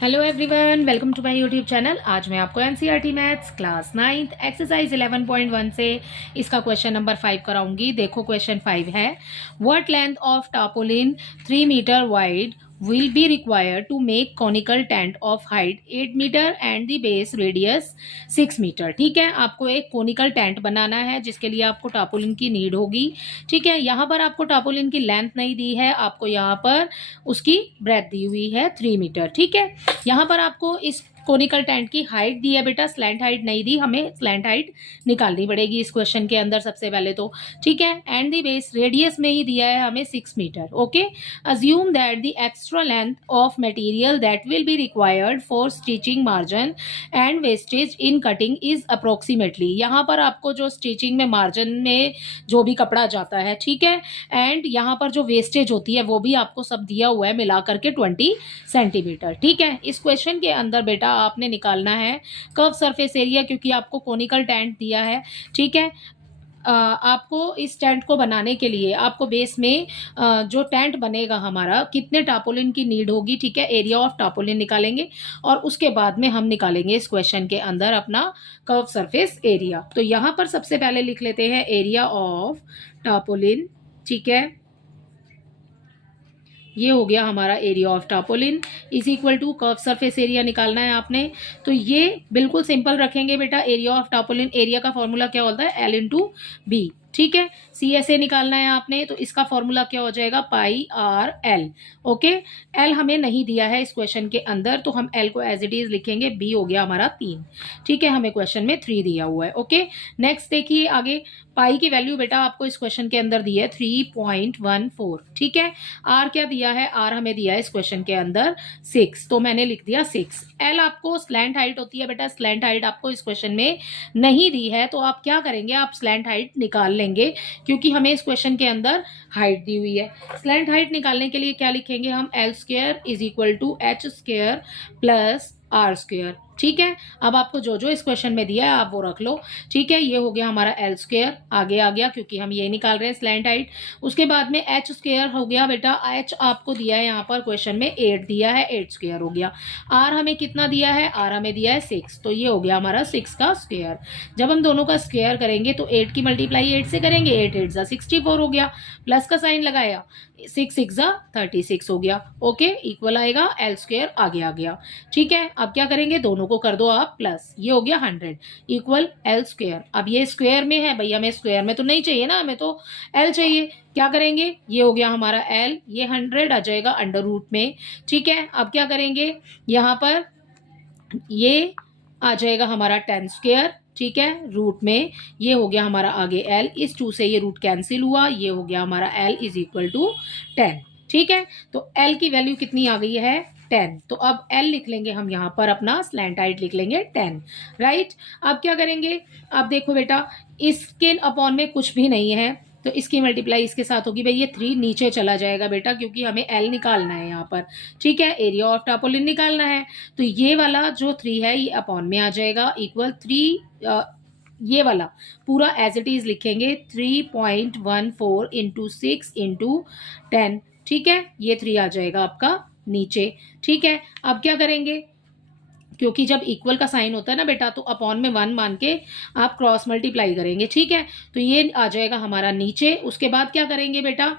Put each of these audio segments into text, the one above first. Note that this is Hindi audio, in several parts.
Hello everyone, welcome to my YouTube channel. आज मैं आपको NCERT maths class 9th exercise 11.1 से इसका क्वेश्चन नंबर 5 कराऊंगी। देखो क्वेश्चन 5 है, what length of tarpaulin 3 metre wide will be required to make conical tent of height 8 metre and the base radius 6 metre. ठीक है, आपको एक कोनिकल टेंट बनाना है जिसके लिए आपको टार्पोलिन की नीड होगी। ठीक है, यहाँ पर आपको टार्पोलिन की लेंथ नहीं दी है, आपको यहाँ पर उसकी ब्रेथ दी हुई है 3 मीटर। ठीक है, यहाँ पर आपको इस कोनिकल टेंट की हाइट दी है बेटा, स्लैंट हाइट नहीं दी, हमें स्लैंट हाइट निकालनी पड़ेगी इस क्वेश्चन के अंदर सबसे पहले तो। ठीक है, एंड दी बेस रेडियस में ही दिया है हमें 6 metre. Okay, assume that the extra length of material that will be required for stitching margin and wastage in cutting is approximately. यहाँ पर आपको जो स्टिचिंग में मार्जिन में जो भी कपड़ा जाता है, ठीक है, एंड यहाँ पर जो वेस्टेज होती है वो भी आपको सब दिया हुआ है मिला करके 20 सेंटीमीटर। ठीक है, इस क्वेश्चन के अंदर बेटा आपने निकालना है कर्व सरफेस एरिया, क्योंकि आपको कोनिकल टेंट दिया है। ठीक है, आपको इस टेंट को बनाने के लिए आपको बेस में जो टेंट बनेगा हमारा कितने टार्पोलिन की नीड होगी। ठीक है, एरिया ऑफ टार्पोलिन निकालेंगे और उसके बाद में हम निकालेंगे इस क्वेश्चन के अंदर अपना कर्व सरफेस एरिया। तो यहाँ पर सबसे पहले लिख लेते हैं एरिया ऑफ टार्पोलिन। ठीक है, ये हो गया हमारा area of tarpaulin is equal to curve surface area निकालना है आपने। तो ये बिल्कुल सिंपल रखेंगे बेटा। एरिया ऑफ टार्पोलिन, एरिया का फॉर्मूला क्या होता है, एल इंटू बी। ठीक है, सी एस ए निकालना है आपने, तो इसका फॉर्मूला क्या हो जाएगा, पाई आर एल। ओके, एल हमें नहीं दिया है इस क्वेश्चन के अंदर, तो हम एल को एज इट इज लिखेंगे। बी हो गया हमारा 3। ठीक है, हमें क्वेश्चन में 3 दिया हुआ है। ओके, नेक्स्ट देखिए आगे, पाई की वैल्यू बेटा आपको इस क्वेश्चन के अंदर दी है 3.14। ठीक है, आर क्या दिया है, आर हमें दिया है इस क्वेश्चन के अंदर 6, तो मैंने लिख दिया 6। एल आपको स्लैंट हाइट होती है बेटा, स्लैंट हाइट आपको इस क्वेश्चन में नहीं दी है, तो आप क्या करेंगे, आप स्लैंट हाइट निकाल लेंगे क्योंकि हमें इस क्वेश्चन के अंदर हाइट दी हुई है। स्लैंट हाइट निकालने के लिए क्या लिखेंगे हम, l square is equal to h square plus r square. ठीक है, अब आपको जो जो इस क्वेश्चन में दिया है आप वो रख लो। ठीक है, ये हो गया हमारा एल स्क्वायर, आगे आ गया क्योंकि हम ये निकाल रहे हैं स्लैंट हाइट। उसके बाद में एच स्क्वायर हो गया बेटा, एच आपको दिया है यहाँ पर क्वेश्चन में 8 दिया है, 8 स्क्वायर हो गया। आर हमें कितना दिया है, आर हमें दिया है 6, तो ये हो गया हमारा 6 का स्क्वायर। जब हम दोनों का स्क्वायर करेंगे तो 8 की मल्टीप्लाई 8 से करेंगे, 8 8 जा 64 हो गया, प्लस का साइन लगाया, 6 6 जा 36 हो गया। ओके, इक्वल आएगा, एल स्क्वायर आगे आ गया। ठीक है, अब क्या करेंगे, दोनों को कर दो आप प्लस, ये हो गया 100 इक्वल एल स्क्वायर। अब ये स्क्वायर में है भैया, हमें स्क्वायर में तो नहीं चाहिए ना, हमें तो एल चाहिए। क्या करेंगे, ये हो गया हमारा एल, ये 100 आ जाएगा अंडर रूट में। ठीक है, अब क्या करेंगे, यहाँ पर ये आ जाएगा हमारा 10 स्क्वायर। ठीक है, रूट में ये हो गया हमारा आगे एल, इस 2 से ये रूट कैंसिल हुआ, ये हो गया हमारा एल इज इक्वल टू 10। ठीक है, तो एल की वैल्यू कितनी आ गई है, 10। तो अब एल लिख लेंगे हम यहाँ पर, अपना स्लैंट हाइट लिख लेंगे 10। राइट, अब क्या करेंगे, अब देखो बेटा इसके अपॉन में कुछ भी नहीं है, तो इसकी मल्टीप्लाई इसके साथ होगी भाई, ये 3 नीचे चला जाएगा बेटा क्योंकि हमें एल निकालना है यहाँ पर। ठीक है, एरिया ऑफ टार्पोलिन निकालना है, तो ये वाला जो 3 है ये अपॉन में आ जाएगा इक्वल 3, ये वाला पूरा एज इट इज लिखेंगे 3.14 इंटू 6 इंटू 10। ठीक है, ये 3 आ जाएगा आपका नीचे। ठीक है, अब क्या करेंगे, क्योंकि जब इक्वल का साइन होता है ना बेटा, तो अपॉन में 1 मान के आप क्रॉस मल्टीप्लाई करेंगे। ठीक है, तो ये आ जाएगा हमारा नीचे। उसके बाद क्या करेंगे बेटा,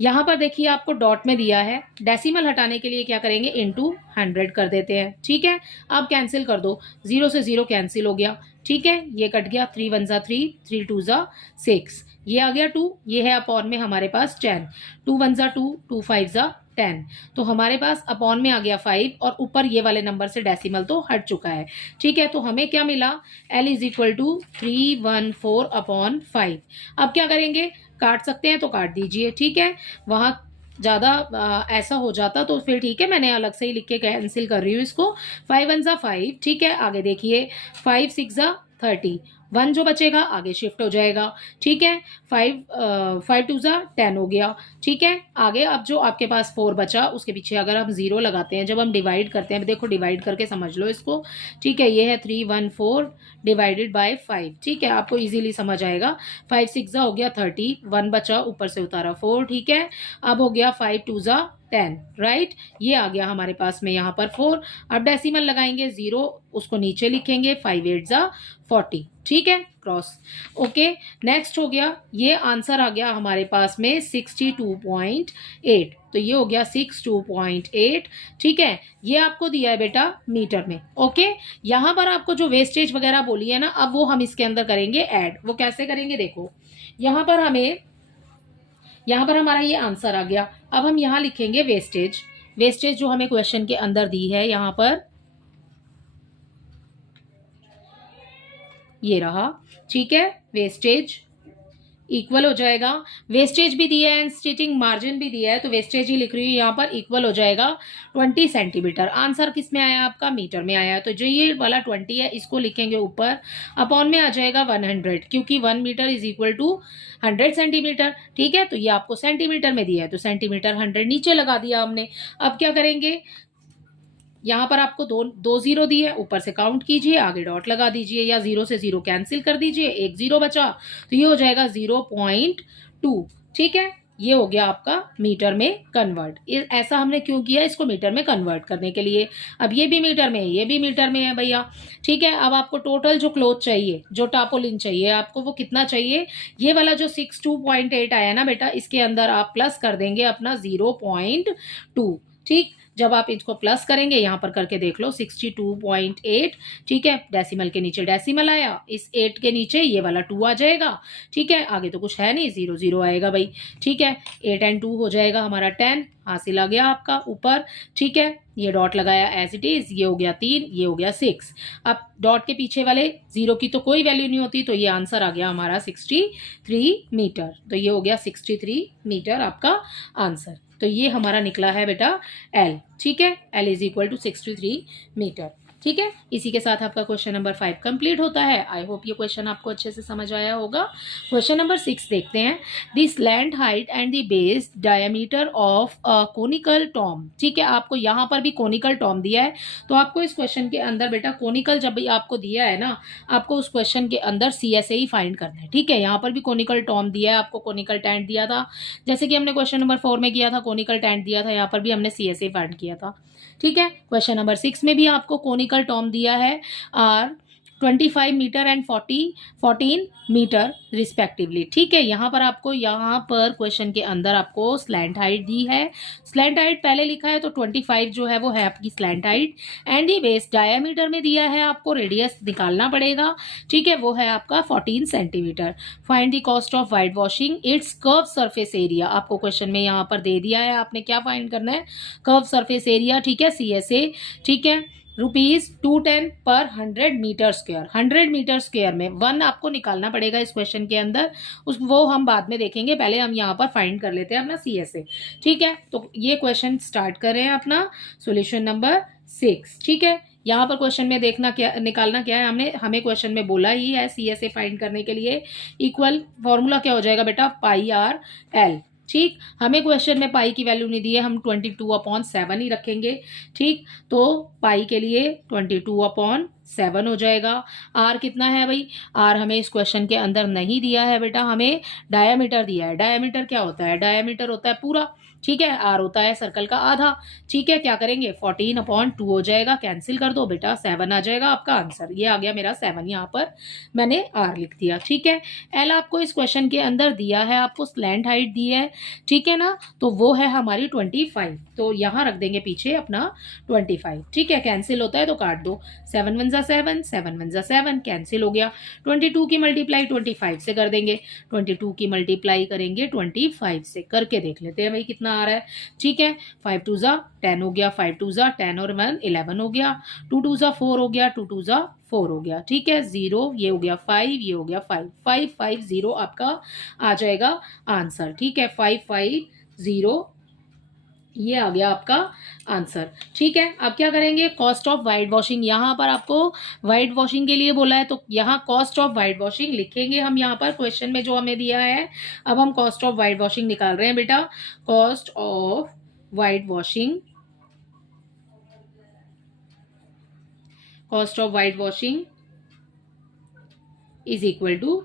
यहाँ पर देखिए आपको डॉट में दिया है, डेसिमल हटाने के लिए क्या करेंगे, इनटू 100 कर देते हैं। ठीक है, अब कैंसिल कर दो, 0 से 0 कैंसिल हो गया। ठीक है, ये कट गया, 3 1 जा 3, 3 2 जा 6, ये आ गया 2, ये है अपॉन में हमारे पास 10, 2 1 जा 2, 2 5 जा 10, तो हमारे पास अपॉन में आ गया 5 और ऊपर ये वाले नंबर से डेसिमल तो हट चुका है। ठीक है, तो हमें क्या मिला, L is equal to 314 upon 5। अब क्या करेंगे, काट सकते हैं तो काट दीजिए। ठीक है, वहाँ ज़्यादा ऐसा हो जाता तो फिर ठीक है, मैंने अलग से ही लिख के कैंसिल कर रही हूँ इसको। 5 1 जा 5। ठीक है, आगे देखिए 5 6 जा 30 1 जो बचेगा आगे शिफ्ट हो जाएगा, ठीक है। 5 टू ज़ा 10 हो गया, ठीक है। आगे अब जो आपके पास 4 बचा उसके पीछे अगर हम 0 लगाते हैं, जब हम डिवाइड करते हैं, देखो डिवाइड करके समझ लो इसको, ठीक है। ये है 314 डिवाइडेड बाय 5, ठीक है, आपको इजीली समझ आएगा। 5 6 ज़ा हो गया 30, 1 बचा ऊपर से उतारा 4, ठीक है। अब हो गया 5 2 ज़ा 10, राइट। ये आ गया हमारे पास में यहाँ पर 4। अब डेसिमल लगाएंगे 0, उसको नीचे लिखेंगे, 5 8 ज़ा 40, ठीक है, क्रॉस। ओके, नेक्स्ट हो गया, ये आंसर आ गया हमारे पास में 62.8, तो ये हो गया 62.8, ठीक है। ये आपको दिया है बेटा मीटर में। ओके, यहाँ पर आपको जो वेस्टेज वगैरह बोली है ना, अब वो हम इसके अंदर करेंगे ऐड। वो कैसे करेंगे देखो, यहाँ पर हमारा ये आंसर आ गया। अब हम यहाँ लिखेंगे वेस्टेज। वेस्टेज जो हमें क्वेश्चन के अंदर दी है, यहाँ पर ये रहा, ठीक है। वेस्टेज इक्वल हो जाएगा, वेस्टेज भी दिया है एंड स्टिचिंग मार्जिन भी दिया है, तो वेस्टेज ही लिख रही हूँ यहाँ पर, इक्वल हो जाएगा 20 सेंटीमीटर। आंसर किस में आया आपका, मीटर में आया। तो जो ये वाला 20 है इसको लिखेंगे ऊपर, अपॉन में आ जाएगा 100, क्योंकि 1 metre is equal to 100 centimetre, ठीक है। तो ये आपको सेंटीमीटर में दिया है, तो सेंटीमीटर 100 नीचे लगा दिया हमने। अब क्या करेंगे, यहाँ पर आपको दो जीरो दिए, ऊपर से काउंट कीजिए, आगे डॉट लगा दीजिए, या 0 से 0 कैंसिल कर दीजिए, एक 0 बचा, तो ये हो जाएगा 0.2, ठीक है। ये हो गया आपका मीटर में कन्वर्ट। ऐसा हमने क्यों किया, इसको मीटर में कन्वर्ट करने के लिए। अब ये भी मीटर में है, ये भी मीटर में है भैया, ठीक है। अब आपको टोटल जो क्लोथ चाहिए, जो टापोलिन चाहिए आपको, वो कितना चाहिए, ये वाला जो 62.8 आया ना बेटा, इसके अंदर आप प्लस कर देंगे अपना 0.2, ठीक। जब आप इसको प्लस करेंगे, यहाँ पर करके देख लो, 62.8, ठीक है। डेसिमल के नीचे डेसिमल आया, इस 8 के नीचे ये वाला 2 आ जाएगा, ठीक है। आगे तो कुछ है नहीं, 0 0 आएगा भाई, ठीक है। 8 एंड 2 हो जाएगा हमारा 10, हासिल आ गया आपका ऊपर, ठीक है। ये डॉट लगाया एज इट इज, ये हो गया 3, ये हो गया 6। अब डॉट के पीछे वाले 0 की तो कोई वैल्यू नहीं होती, तो ये आंसर आ गया हमारा 63 मीटर। तो ये हो गया 63 मीटर आपका आंसर। तो ये हमारा निकला है बेटा L, ठीक है। L is equal to 63 metre, ठीक है। इसी के साथ आपका क्वेश्चन नंबर 5 कंप्लीट होता है। आई होप ये क्वेश्चन आपको अच्छे से समझ आया होगा। क्वेश्चन नंबर 6 देखते हैं। The slant height and the base diameter of a conical Tom, ठीक है। आपको यहाँ पर भी कोनिकल टॉम दिया है, तो आपको इस क्वेश्चन के अंदर बेटा कोनिकल जब भी आपको दिया है ना, आपको उस क्वेश्चन के अंदर CSA ही फाइंड करना है, ठीक है। यहाँ पर भी कोनिकल टॉम दिया है, आपको कोनिकल टेंट दिया था, जैसे कि हमने क्वेश्चन नंबर 4 में किया था, कोनिकल टेंट दिया था, यहाँ पर भी हमने CSA फाइंड किया था, ठीक है। क्वेश्चन नंबर 6 में भी आपको कोनिकल टॉम दिया है, और 25 मीटर एंड 14 मीटर रिस्पेक्टिवली, ठीक है। यहाँ पर क्वेश्चन के अंदर आपको स्लैंट हाइट दी है। स्लैंट हाइट पहले लिखा है, तो 25 जो है वो है आपकी slant height, and the base diameter में दिया है, आपको रेडियस निकालना पड़ेगा, ठीक है, वो है आपका 14 centimetre. Find the cost of white washing it's curve surface area, आपको क्वेश्चन में यहाँ पर दे दिया है, आपने क्या फाइंड करना है, कर्व सरफेस एरिया, ठीक है, CSA, ठीक है। ₹210 पर 100 मीटर स्क्वायर, 100 मीटर स्क्वायर में 1 आपको निकालना पड़ेगा इस क्वेश्चन के अंदर, वो हम बाद में देखेंगे, पहले हम यहाँ पर फाइंड कर लेते हैं अपना CSA, ठीक है। तो ये क्वेश्चन स्टार्ट कर रहे हैं अपना सोल्यूशन नंबर 6, ठीक है। यहाँ पर क्वेश्चन में निकालना क्या है, हमें क्वेश्चन में बोला ही है CSA फाइंड करने के लिए इक्वल फॉर्मूला क्या हो जाएगा बेटा, πr/l, ठीक। हमें क्वेश्चन में पाई की वैल्यू नहीं दी है, हम 22/7 ही रखेंगे, ठीक। तो पाई के लिए 22/7 हो जाएगा। आर कितना है भाई, आर हमें इस क्वेश्चन के अंदर नहीं दिया है बेटा, हमें डायामीटर दिया है। डायामीटर क्या होता है, डायामीटर होता है पूरा, ठीक है। आर होता है सर्कल का आधा, ठीक है। क्या करेंगे, 14/2 हो जाएगा, कैंसिल कर दो बेटा, 7 आ जाएगा आपका आंसर। ये आ गया मेरा 7, यहाँ पर मैंने आर लिख दिया, ठीक है। एल आपको इस क्वेश्चन के अंदर दिया है, आपको स्लैंट हाइट दी है, ठीक है ना, तो वो है हमारी 25, तो यहाँ रख देंगे पीछे अपना 25, ठीक है। कैंसिल होता है तो काट दो, 7 1 7, 7 1 7, कैंसिल हो गया। 22 की मल्टीप्लाई 25 से कर देंगे, 22 की मल्टीप्लाई करेंगे 25 से, करके देख लेते हैं भाई कितना आ रहा है, ठीक है। 5 2 10 हो गया, 5 2 10 और 1 11 हो गया, 2 2 4 हो गया, 2 2 4 हो गया, ठीक है। 0 ये हो गया 5, ये हो गया 5, 550 आपका आ जाएगा आंसर, ठीक है। 550 ये आ गया आपका आंसर। ठीक है, अब क्या करेंगे, कॉस्ट ऑफ वाइट वॉशिंग, यहाँ पर आपको वाइट वॉशिंग के लिए बोला है तो यहाँ कॉस्ट ऑफ वाइट वॉशिंग लिखेंगे हम यहाँ पर क्वेश्चन में जो हमें दिया है। अब हम कॉस्ट ऑफ वाइट वॉशिंग निकाल रहे हैं बेटा। Cost of white washing, cost of white washing is equal to,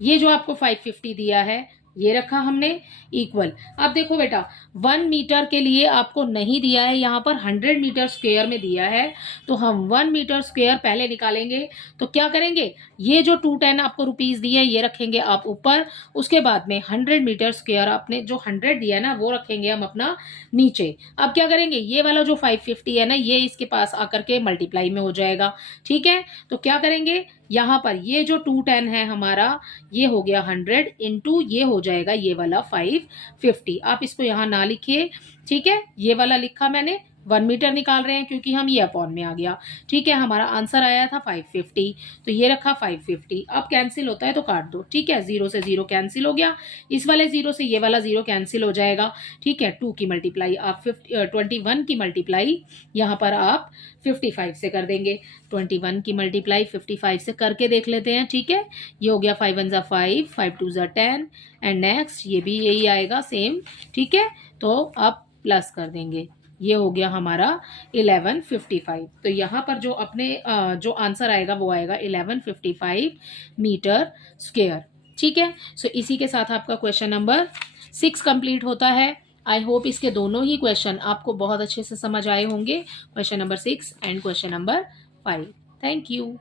ये जो आपको 550 दिया है ये रखा हमने इक्वल। अब देखो बेटा 1 मीटर के लिए आपको नहीं दिया है, यहाँ पर 100 मीटर स्क्वायर में दिया है, तो हम 1 मीटर स्क्वायर पहले निकालेंगे। तो क्या करेंगे, ये जो 210 आपको रुपीस दिए ये रखेंगे आप ऊपर, उसके बाद में 100 मीटर स्क्वायर आपने जो 100 दिया ना वो रखेंगे हम अपना नीचे। अब क्या करेंगे, ये वाला जो 550 है ना ये इसके पास आकर के मल्टीप्लाई में हो जाएगा। ठीक है, तो क्या करेंगे, यहाँ पर ये जो 210 है हमारा ये हो गया 100 इंटू ये हो जाएगा ये वाला 550। आप इसको यहाँ ना लिखिए, ठीक है, ये वाला लिखा मैंने। 1 मीटर निकाल रहे हैं क्योंकि हम ये अपॉन में आ गया। ठीक है, हमारा आंसर आया था 550, तो ये रखा 550। अब कैंसिल होता है तो काट दो। ठीक है, 0 से 0 कैंसिल हो गया, इस वाले 0 से ये वाला 0 कैंसिल हो जाएगा। ठीक है, 2 की मल्टीप्लाई आप 21 की मल्टीप्लाई यहाँ पर आप 55 से कर देंगे। 21 की मल्टीप्लाई 55 से करके देख लेते हैं। ठीक है, ये हो गया 5 1 ज़ा 5, 5 2 ज़ा 10 एंड नेक्स्ट ये भी यही आएगा सेम। ठीक है, तो आप प्लस कर देंगे, ये हो गया हमारा 1155। तो यहाँ पर जो अपने जो आंसर आएगा वो आएगा 1155 मीटर स्क्वायर। ठीक है, सो इसी के साथ आपका क्वेश्चन नंबर 6 कंप्लीट होता है। आई होप इसके दोनों ही क्वेश्चन आपको बहुत अच्छे से समझ आए होंगे, question number 6 and question number 5। Thank you.